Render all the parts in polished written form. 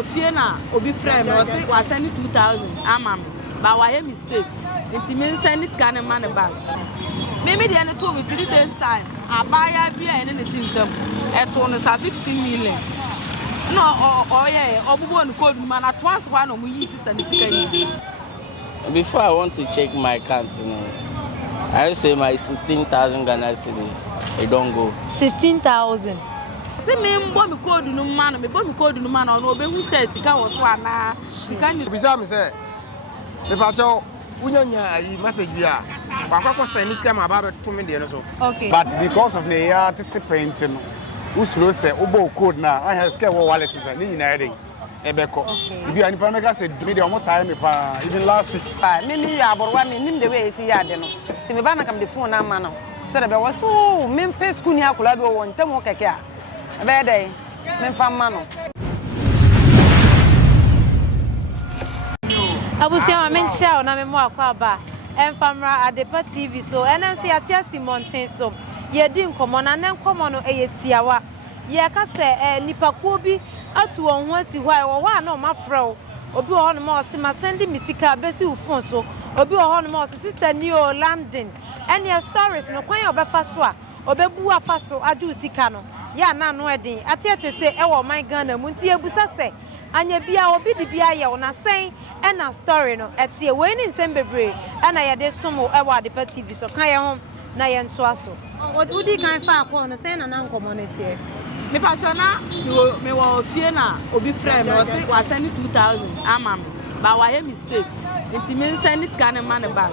were Fiena, Obi Frame, or say, was sending 2,000. Amam, but why a mistake? It means send this kind of money back. Maybe the other told me 3 days' time. I buy a beer and anything them at 15 million. No, yeah, or one code man at once one of my sister. Before I want to check my account, I say my 16,000 Ghana cedi. It don't go. 16,000. Say me bomb code no man, me bomb code no man on Obe who says Sika was one. Sika you Bisam say, the patrol, Unya, message here. Papa send this camera about 2 million or so. Okay. But because of the year, painting, who's say, Obo code now, I have scared wallet is a need. Ebeko. To be an Pamega said, video more time even last week. Maybe you are about 1 minute the way you see Yadeno. To me, Banna come the phone now, man. Said about was so, Memphis Kunia Kulabo, one Temoka. A bad day, Mempham Mano. I was your main show, na me more kwaba. And famra at the TV so, and then see at Yasi Mountain so. Ye didn't come on and then come on a tiawa. Ye can say, Nipakobi. Atu on once why or one no my fro. Obi on more sima sending me sika besi ufonso. Obi on more sister New London. And your stories no quay of a faswa. Obebua faso adu sikano. Ya na no wedding. Atiate say ewo my Ghana munti ebusa say. Anya bia obi di bia ye ona say and a story no etie when in sembebre and I de somo ewa de TV so kan ye hom na ye nto aso. Odi kan fa akọ no say na nan community. Me patrona, me were Fiena, Obi Frame, or say, was sending 2,000. Amam, but why a mistake? It means send this kind of money back.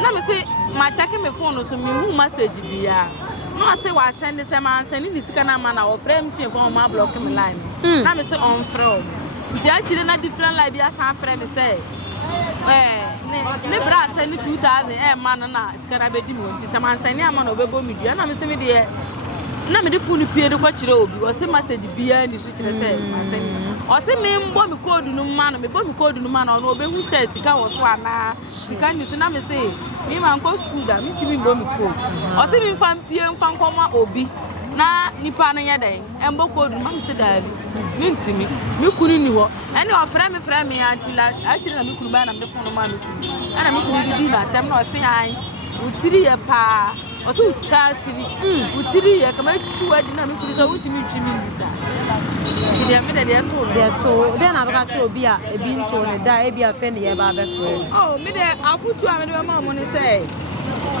Let me say, my checking my phone, so me who message be. No, I say, was sending this man, sending this kind of money, or frame team for my blocking line. Let me say, on fraud. It's actually not different like the Assam frame say. Nebra sending 2,000, man, and it's gonna be demoted. Some man sending a man over media, and I'm saying, dear. Na me de phone pie de kwa kire obi o se message bia ni so kire say o se me mbo me code no ma no me bo me code no ma no obe hu say sika wo so ana sika ni so na me say me man go school da me timi mbo me code o se me fam pie mfam koma obi na nipa no ye den embo code no ma me say da bi me ntimi me kunu ni ho ene o frɛ me atila akire na me kunu ba na me phone no ma me kunu ana me kunu di ba tem na o se an utiri ye pa also chasiri utiri ya kama chiwa di na me kuru so utimi twimi ndisa ti de me de to Then I got to be a bean to die be a penny about that. oh me de afutu a me de ma mo ne say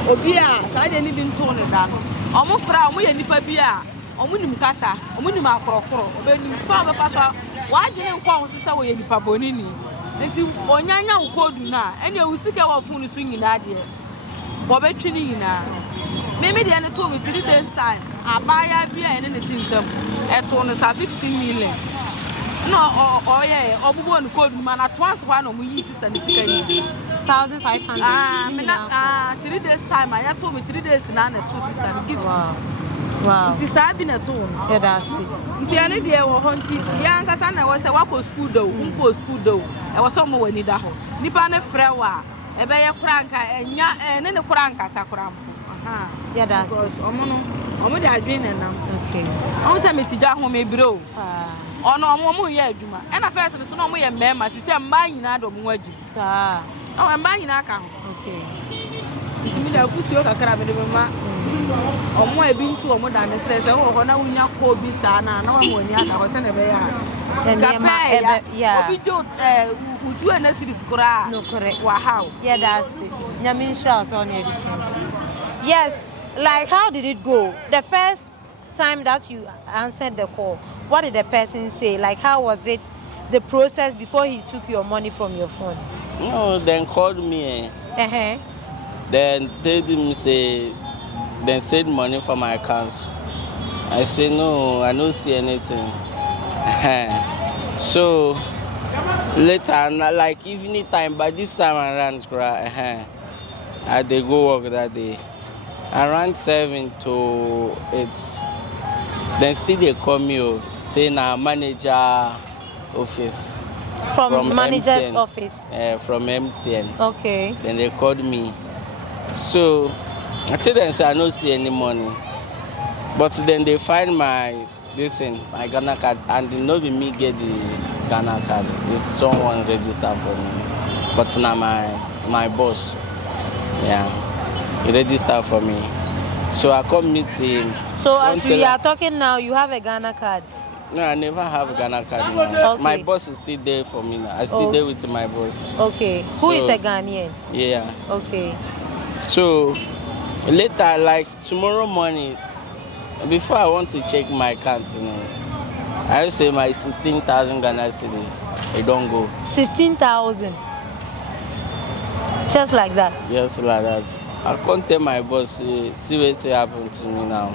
obi a sa de ni bin to ne da no omo fra omo ye nipa bi a omo nim kasa omo nim akorokoro obeni spa be fa so wa de nkwa wo se wo ye nipa bonini nti onyanya wo kodu na ene usike wo funu so nyina de wo betwi ni nyina maybe the other told me 3 days' time. I buy a beer and anything them at 15 million. No, yeah, or one code man at once one of my sister 1,500. 3 days' time. I told me 3 days and 2 sisters give. Wow. It is having a tone. Yeah, that's it. If you any day or hunting, young as I was a wako school though, school though. I was somewhere in that home. Nipane frewa, a bear cranka and then a cranka sacram. Yeah, that's it. Omo dey adwin na okay. Omo say me tija ho me bro. Ono omo ye adwuma. E na first so no omo ye mema ti say mba nyina do mo agi. Sa. O mba nyina ka ho. Okay. Nti me da futuo kakra me de mema. Omo e bi ntu omo da ne say ho na wunya ko bi sa na na omo ni ada ho say na be ya. Yeah. Obi jo utu na series kura. No correct. Wow. Yeah, that's it. Nyamin sure so on editing. Yes, like how did it go? The first time that you answered the call, what did the person say? Like how was it, the process before he took your money from your phone? No, then called me. Then they didn't say, then send money for my accounts. I say no, I don't see anything. So later, like evening time, but this time around, I did go work that day. Around 7 to 8. Then still they call me, say na manager office. From manager's MTN. office? From MTN. Okay. Then they called me. So I tell them, say I don't see any money. But then they find my Ghana card, and they know me get Ghana card. It's someone registered for me. But now my boss, yeah, he registered for me. So I come meet him. So as we are talking now, you have a Ghana card? No, I never have a Ghana card now. Okay. My boss is still there for me now. I still there with my boss. Okay. Who is a Ghanaian? Yeah. Okay. So later, like tomorrow morning, before I want to check my account, I say my 16,000 Ghana cedi, it don't go. 16,000? Just like that? Just like that. I can't tell my boss, see what's happened to me now.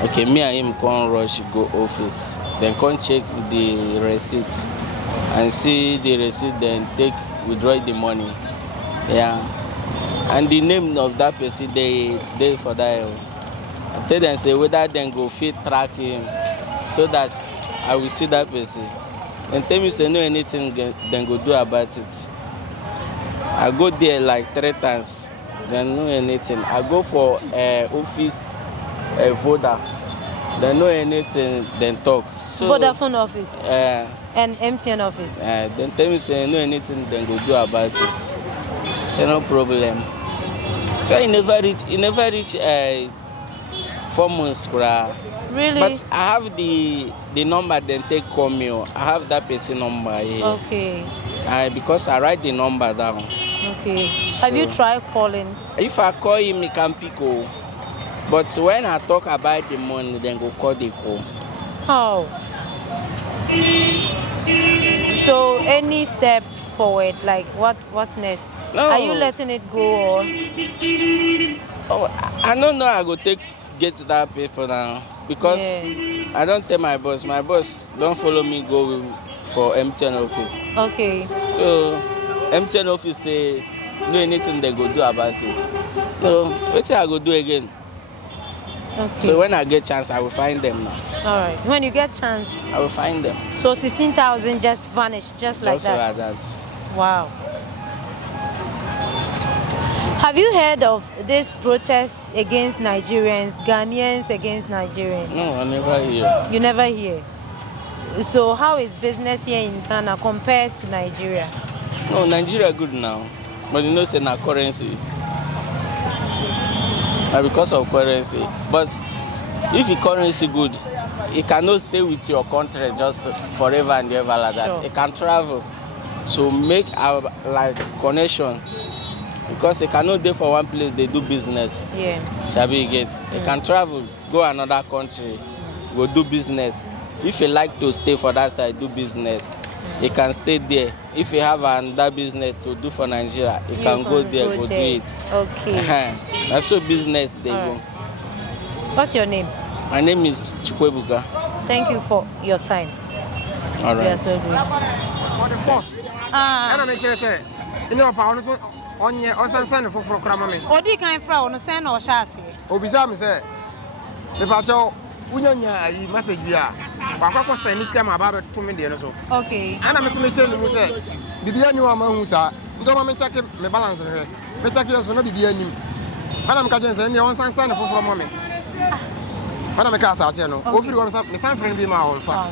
Okay, me and him can't rush, go office. Then can't check the receipt and see the receipt, then withdraw the money. Yeah. And the name of that person, they for that. I tell them, say whether then go fit track him so that I will see that person. And tell me, say no anything, then go do about it. I go there like 3 times, then no anything. I go for office, Voda, then no anything, then talk. So Vodafone office and MTN office. Then tell me, say no anything, then go do about it. Say no problem. So he never reach 4 months. Really? But I have the number, then take call me. I have that person number here. Okay. Because I write the number down. Okay. Have you tried calling? If I call him, he can pick up. But when I talk about the money, then go call the call. How? So any step forward, like what's next? No. Are you letting it go or? Oh, I don't know. I go get that paper now because I don't tell my boss. My boss don't follow me go for MTN office. Okay. So MTN office say no anything they go do about it. So what I go do again? Okay. So when I get chance, I will find them now. All right. When you get chance, I will find them. So 16,000 just vanished, just like that. Just like that. Wow. Have you heard of this protest against Nigerians, Ghanaians against Nigerians? No, I never hear. You never hear. So how is business here in Ghana compared to Nigeria? No, Nigeria good now, but you know say na currency. Because of currency. But if the currency good, it cannot stay with your country just forever and ever like that. Sure. It can travel to make a like connection. Because it cannot stay for one place, they do business. Yeah. Shabi gets. It can travel, go another country, go do business. If you like to stay for that side, do business. You can stay there. If you have another business to do for Nigeria, you can go there, go do it. Okay. That's so business they go. What's your name? My name is Chukwebuka. Thank you for your time. All right. Yes, okay. Onye osansan foforo kra mame Odi kan fra ono sen na o sha ase obisa me se me pa cho unyanya ayi message bia akwa send this scam aba to me de no so okay ana me so me tell mu se bibia ni wa ma hu sa ndo ma me check me balance he me check so no bibia nim ana me ka je se ne osansan foforo mame ana me ka sa che no ofiri won sa me san friend bi ma on fa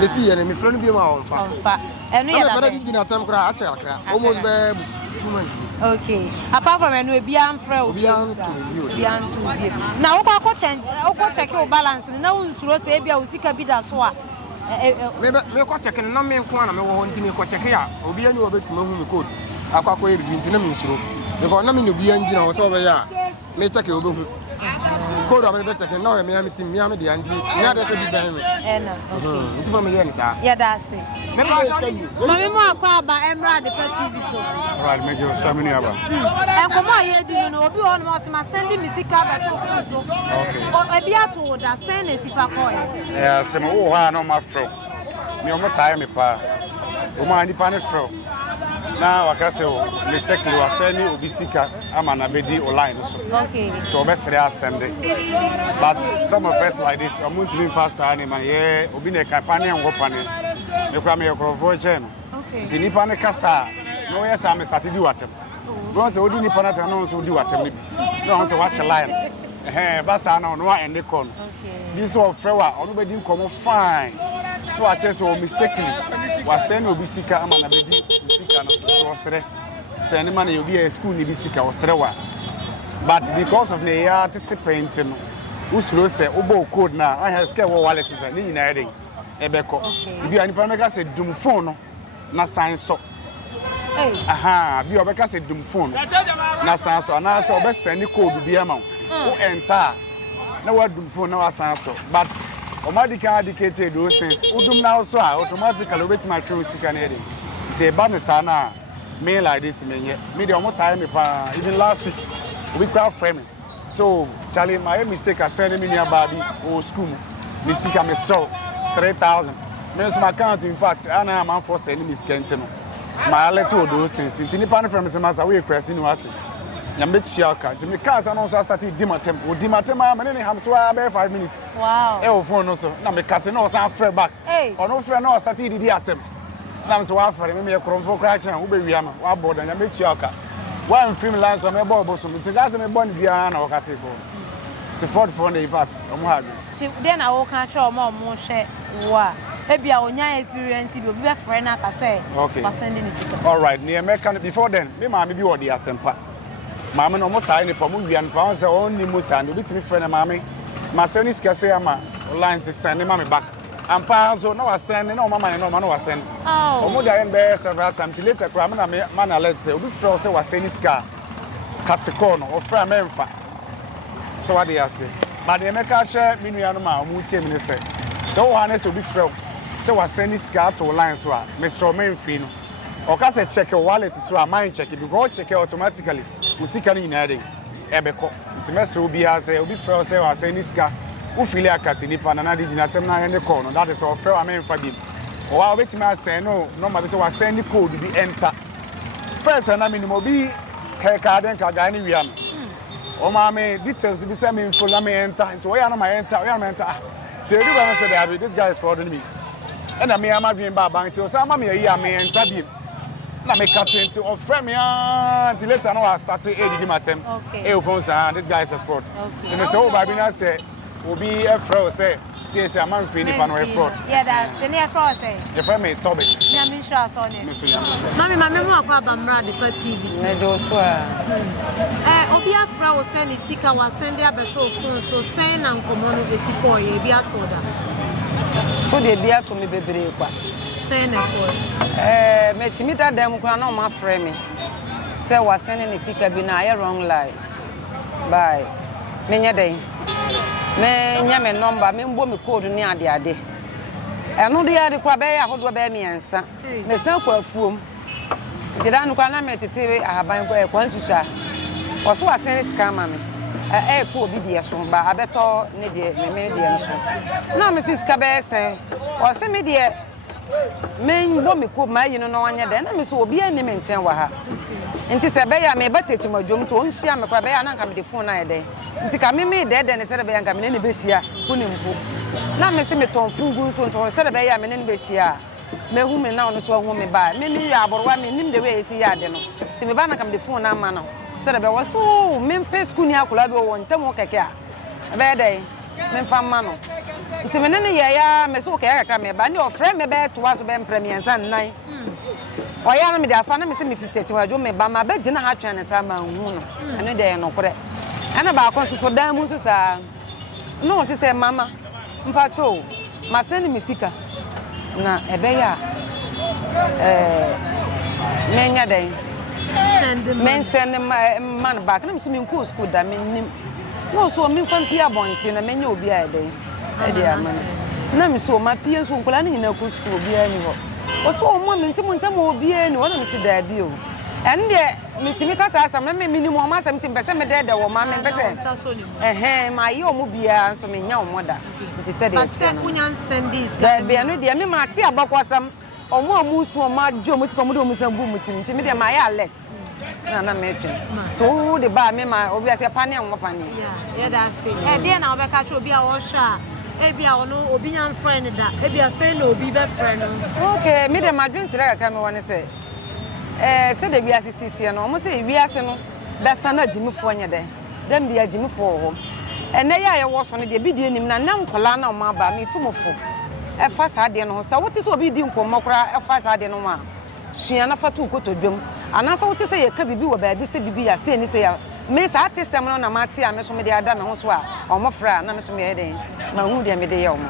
me si ye ne me friend bi ma on fa enu ya da di na tam kra a che akra almost be okay apart from enu ebi amfra obi antu na wo kwa check your balance na wo nsuro se ebi a usika bi da so a me ko check no me nko na me wo ntimi ko check ya obi anu obetuma hu me code akwa ebi ntina me nsuro because na me no bi angina wo se obe ya me check e obehu code am be check na o me am tim me am de anti me adresse bi ban me okay ntima me ye ni sa ya da se mami mo akwa aba emra de TV so right make you so many aba enkomo aye di no obi on mo se ma send me sika ba to so okay ebi ato da send na sifa ko yeah se mo wo ha no ma fro me o mo tie me pa o ma ni pa ne fro na wakase o mistakenly wa send obi sika ama na bedi online so okay to be serious send but some of us like this o mo ntimi fast ani man ye obi ne kan pa ne ngo pa ne me kwa me yokro chen okay ti nipa ne kasa no yes am start di watem no se odi nipa na ta no so di watem ni no se watch line basa na no end con okay this of frewa onu be di nkomo fine no achese o mistakenly wa send obi sika ama na bedi sika no so sere send man obi e school ni bi sika o sere wa but because of the ya tete paint no usuro se obo code na I have scare wallet is ni nyina eden ebeko bi ani pa meka se dum phone no na sign so aha bi obeka se dum phone na sign so na se obe send code bi ama o enter na wa dum phone na wa sign so but Omadica dedicated those things. Udum now so automatically wait my crew sika na eden. Te ba me sana me like this me the omo time me pa even last week we crowd frame. So Charlie my mistake I send me near baby or school. Me sika me so 3,000. Me so my account in fact ana am for send me skente no. My let all those things. Tini pan from me masa we press in what. Nyambe chiaka. Tini cars and also started dimatem. O dimatem am na ham so about 5 minutes. Wow. E phone no so. Na me cut no so afre back. O no frɛ no started di atem. Na me so wa afre me kromfo kra chan wo be wi ama. Wa board nyambe chiaka. One film lines on me bobo so. Tini gas me born bia na wakati ko. Ti Ford phone dey vat. Omo ha bi. Ti den na wo kan che omo hwe wa. Ebia onya experience bi obi be frɛ na ka say. Okay. Sending it. All right. Near American before then. Me ma me bi odi asempa. Mama no mo tai ne pa mo wian pa say on ni mo sa no bitimi frɛ na mama ma send ni sika say ama online to send me back ampa so na wa send na o mama no ma no wa send Oh. o mo da en be several times later kra me na me man alert say obi frɛ say wa send ni sika category no o frɛ me mfa so what dey say but the make share me nua no ma o mu tie me say so wo ha na say obi frɛ say wa send ni sika to online so a me so me mfi no o ka say check your wallet so a mine check it because check it automatically usika ni nyina den ebeko ntimese obi ha say obi frɛ say wa say ni sika wo fili akati ni pa na di nyina tem na hende call no that is all frɛ wa me mfa bi o wa obetimi asɛn no ma be say wa send ni code bi enter first na minimum obi ka den ka ga ni wiam o ma me details bi say me info na me enter into where na my enter te obi ba say there this guy is frauding me and me am having ba bank till say ma me yi am enter bi na me cut into of frame until later no I started edit my tem e o phone say this guy is a fraud so me say o ba bi na say obi e fraud say say am free ni pa no e fraud Yeah, that's any fraud say e frame me tobit ya me sure so ne mami mo akwa ba mra de pa TV Me do so obi afra wo send sika wa send abeso phone so send na nkomo no esiko ye bi atoda to de bia to me bebre kwa send na for me timita dem kwa na o ma frɛ me say wa send ni sika bi na aye wrong line bye me nya den me nya me number me mbo me code ni ade eno de ade kwa be ya hodo be me ensa me san kwa afuom dida no kwa na me tete ahaban kwa nsusa o so wa send sika ma me to obi de so ba abeto ne de me de nso na me sika be sen o se me de men bo me ko ma yi no no anya de na me so obi ani me nchen wa ha nti se be ya me ba Techiman dwom to onhia me kwa be ya na nka me de phone na ye de nti ka me de ne se de be ya nka me ne be hia kuni mpo na me se me ton fungu so to se de be ya me ne be hia me hu me na ono so hu me ba me ya aborwa me nim de we esi ya de no nti me ba na nka me de phone na ma no se de be wo so me mpe school ni akola be wo ntam keke a be de me fa ma no nti me ne ye ya me so keke kakra me ba ni o frɛ me be to aso be premier san nan o ya na me de afa na me se me fiti Techiman dwom me ba ma be gina ha twen ne sa ma hu no eno de no kore ana ba ko so dan mu so sa no se se mama mpa cho ma se ni misika na ebe ya me nya den send man back na me so me nko school da me nim no so me fam pia bonti na me nya obi a den e de amana na me so ma pia so nkola ni na ko school obi a ni ho o so mo me ntam obi a ni wona me se da bi o en de me timi ka sa asam na me minimum o ma asam tim pese me de wo ma me pese ma yi o mo bia so me nya o mo da nti se de but kunya send this da bia no de me ma ti abakwasam o mo amusu o ma jo mo sika mo de mo sam bu mutim nti me de ma ya alert na me twen to de ba me ma obi ase pani an mo pani yeah that's it dey na obeka cho obi a wo sha ebia ono obi nya friend da ebia friend na obi be friend no okay me de ma dwen kire kakra me woni se se de wi ase sitie no mo se wi ase no be sana jimifo nya de dem bia jimifo ho ene ya ye wo so ne de bi de nim na nkola na o ma ba me tumofo ɛfa saa de no so wote so obi di nkomo kra ɛfa saa de no ma hia na fa to kotodwom anasa wote se ye ka bibi wo baabi se bibi ya se ni se ya me saa te sem no na mate a me so me de ada me ho so a omofra na me so me ye den ma hu de me de ye o ma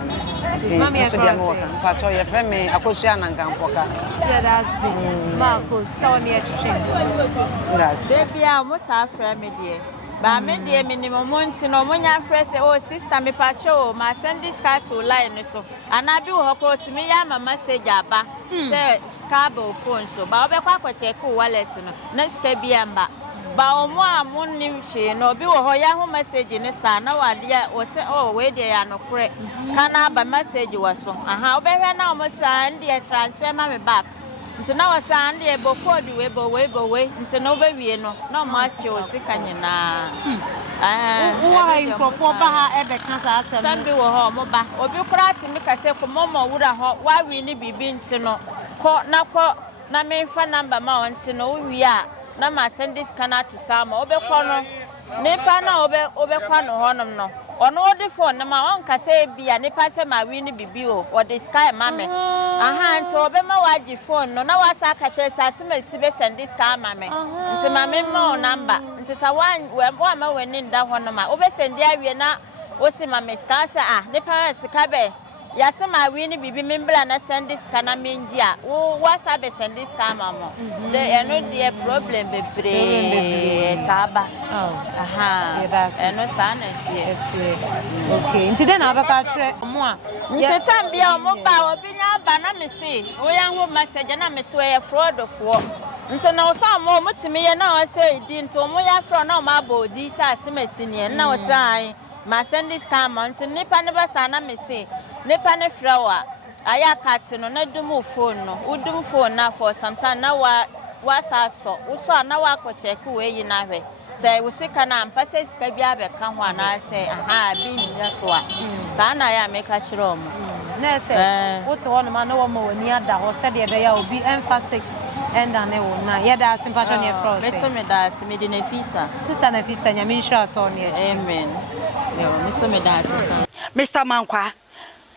ti so de me wo kan pa to ye frɛ me akohia na ngampoka that's it Marco so ne e twetwe that's de bia mo ta frɛ me de ba me de minimum nti no mo nya frɛ se oh sister me pa cho ma send this card to line so ana bi wo ko to me ya mama message aba say cable phone so ba obekwa kwa check wallet no na sika bia mba ba omo amonni hwe no bi wo ho ya ho message ne sa na wade o se oh we de ya no kre scanner ba message wo so aha obehwe na omo sa ndi transfer ma me back nti na wasa andi e bo code we nti no be wie no na ma che o sika nyina wo nkrofo ba ha ebe ka sa asem sambi wo ho mo ba obi kura ti mi ka se ko momo wura ho wa wi ni bibi nti no ko na me fa number ma nti no wi a na ma send this scanner to sama obe ko no ne pa na obe kwa no honom no ono odi phone na ma on ka se bia ne pa se ma wi ni bibi o odi sky ma me aha nti obe ma waji phone no na wasa ka che sa se ma si be send this sky ma me nti ma me ma number nti sa wan we ma weni nda honom a obe send dia wie na o se ma me sky se ne pa sika be ya se ma wi ni bibi me mbla na send this sky na me nji a wo wasa be send this sky ma mo the eno the problem be bre taba aha eno sa na sie okay nti den abaka tre mo a nti tambia mo ba obi nya ba na me se wo ya ho message na me so ye fraud fo nti na wo so mo mutimi ye na wo se di nti mo ya fraud na mo abodi sa asemasi ne na wo sai ma send this scam nti nipa ne ba sa na me se nipa ne frawa aya kat no na dum phone no udum phone na for some time na wa sa so wo so na wa ko check we yi na hwe say wo sika na ampa se sika bia be ka ho ana se aha bi nya so a sa na ya me ka kire omo na se wo te wono ma na wo ma wani ada ho se de be ya obi emphasis enda ne wo na ye da sympathy ne fraud me so me da se me de na fisa sister na fisa nya me sure so ne amen yo me so me da se Mr. Mankwa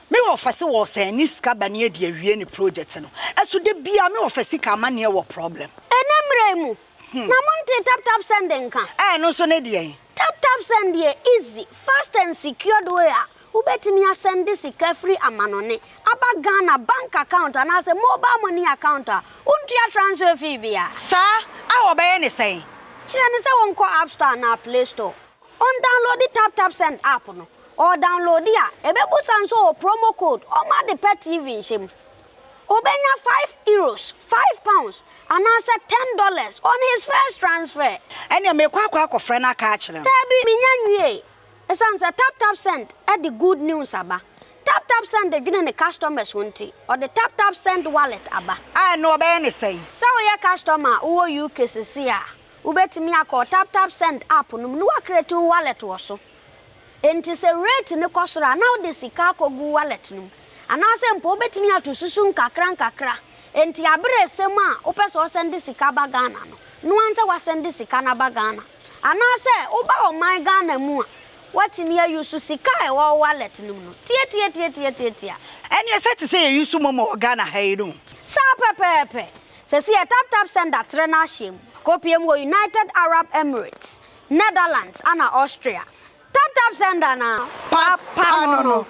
me wo fase wo se ni sika ba ne de awie ni project no eso de bia me wo fase ka ma ne wo problem enemremu na monte tap sending ka no so ne de tap send ye easy fast and secured way ubetimi send sika free amanone aba Ghana bank account and as a mobile money account untia transfer fee bia sa awo be ne say kire ne se won ko app store na play store on download the tap send app no or download ya ebebu sanso promo code o ma de pet TV shim obenya €5 £5 and answer $10 on his first transfer ene me kwa akofre na ka akire tabi minyanwie esanse tap send e the good news aba tap send the gene the customers wonti or the tap send wallet aba no be ne say so your customer wo UK sesia ubetimi akọ tap send app no no create wallet wo so enti se rate ne kosora now the sika kogu wallet no anase mpo obetimi atosusu nkakra enti abere sem a opeso send sika ba Ghana no anse wa send sika na ba Ghana anase oba o my Ghana mu a watimi ayusu sika e wo wallet no tie eni set say yusu momo Ghana hairu sa pepepe se si tap send atre na shem kopiem wo United Arab Emirates Netherlands and Austria tap send na papa no